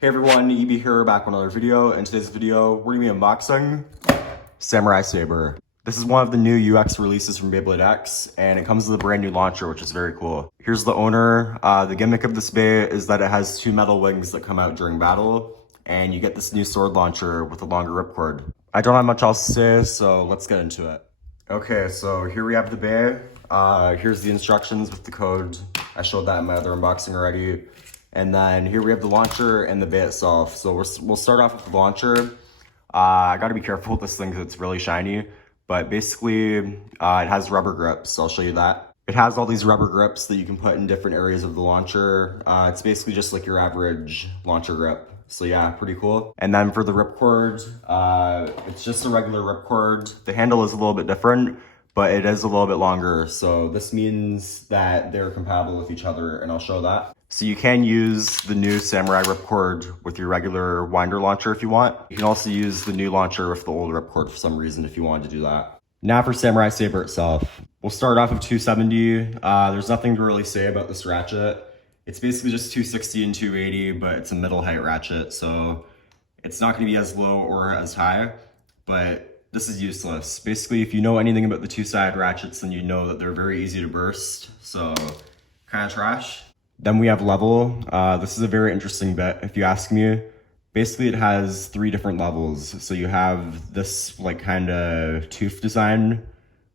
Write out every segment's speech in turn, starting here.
Hey everyone, EB here, back with another video. In today's video, we're going to be unboxing Samurai Saber. This is one of the new UX releases from Beyblade X, and it comes with a brand new launcher, which is very cool. Here's the owner. The gimmick of this Bey is that it has two metal wings that come out during battle, and you get this new sword launcher with a longer ripcord. I don't have much else to say, so let's get into it. Okay, so here we have the Bey. Here's the instructions with the code. I showed that in my other unboxing already. And then here we have the launcher and the Bey itself. So we'll start off with the launcher. I gotta be careful with this thing because it's really shiny. But basically, it has rubber grips. I'll show you that. It has all these rubber grips that you can put in different areas of the launcher. It's basically just like your average launcher grip. So yeah, pretty cool. And then for the ripcord, it's just a regular ripcord. The handle is a little bit different, but it is a little bit longer. So this means that they're compatible with each other, and I'll show that. So you can use the new Samurai ripcord with your regular winder launcher if you want. You can also use the new launcher with the old ripcord for some reason if you wanted to do that. Now for Samurai Saber itself. We'll start off with 270. There's nothing to really say about this ratchet. It's basically just 260 and 280, but it's a middle height ratchet, so it's not gonna be as low or as high, but this is useless. Basically, if you know anything about the two-side ratchets, then you know that they're very easy to burst, so kind of trash. Then we have level. This is a very interesting bit, if you ask me. Basically, it has three different levels. So you have this like kind of tooth design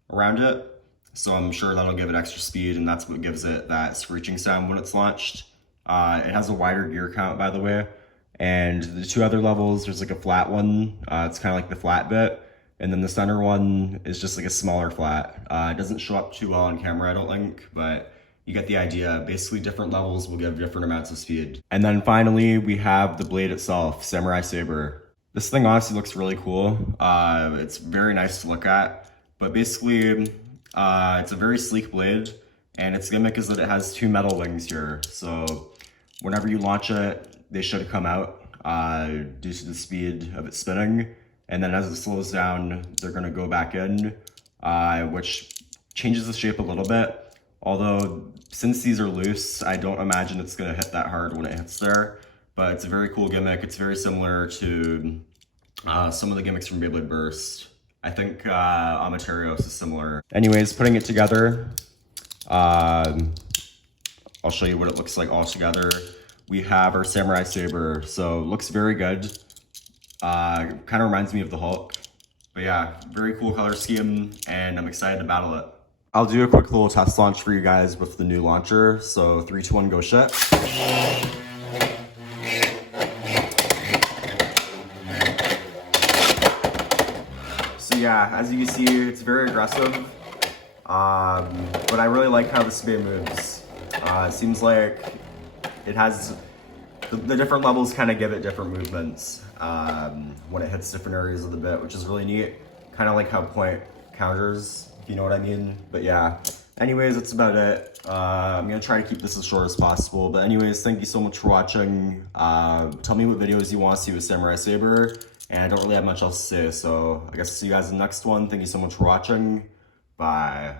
around it. So I'm sure that'll give it extra speed, and that's what gives it that screeching sound when it's launched. It has a wider gear count, by the way. And the two other levels, there's like a flat one. It's kind of like the flat bit. And then the center one is just like a smaller flat. It doesn't show up too well on camera, I don't think, but you get the idea. Basically, different levels will give different amounts of speed. And then finally, we have the blade itself, Samurai Saber. This thing honestly looks really cool. It's very nice to look at, but basically, it's a very sleek blade, and its gimmick is that it has two metal wings here. So whenever you launch it, they should come out due to the speed of it spinning. And then as it slows down, they're gonna go back in, which changes the shape a little bit. Although, since these are loose, I don't imagine it's gonna hit that hard when it hits there, but it's a very cool gimmick. It's very similar to some of the gimmicks from Beyblade Burst. I think Amaterios is similar. Anyways, putting it together, I'll show you what it looks like all together. We have our Samurai Saber, so it looks very good. Kind of reminds me of the Hulk. But yeah, very cool color scheme, and I'm excited to battle it. I'll do a quick little test launch for you guys with the new launcher. So 3, 2, 1, go shit. So yeah, as you can see, it's very aggressive. But I really like how this Bey moves. It seems like it has, the different levels kind of give it different movements when it hits different areas of the bit, which is really neat. Kind of like how point counters, if you know what I mean. But yeah, anyways, that's about it. I'm gonna try to keep this as short as possible, but anyways, thank you so much for watching. Tell me what videos you want to see with Samurai Saber, and I don't really have much else to say, so I guess I'll see you guys in the next one. Thank you so much for watching. Bye.